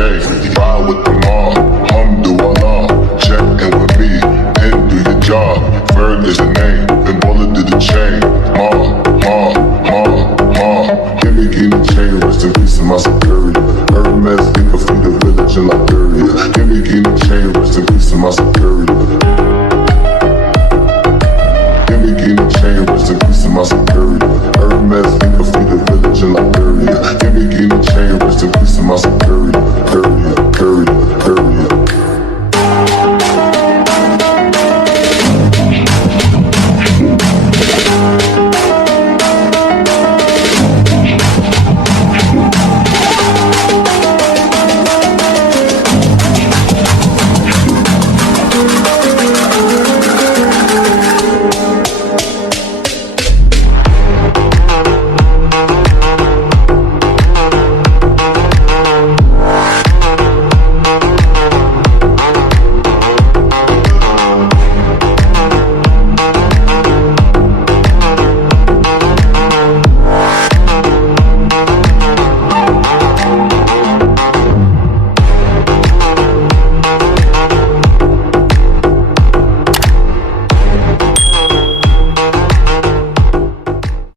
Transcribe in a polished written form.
day. Ride with the mob, alhamdulillah. Check in with me and do your job. Bird is the name, and bullet did the chain. Ma. Give me the chain, rest in peace to my superior. Hermes, think of the village in Liberia. Give me the chain, rest in peace to my superior.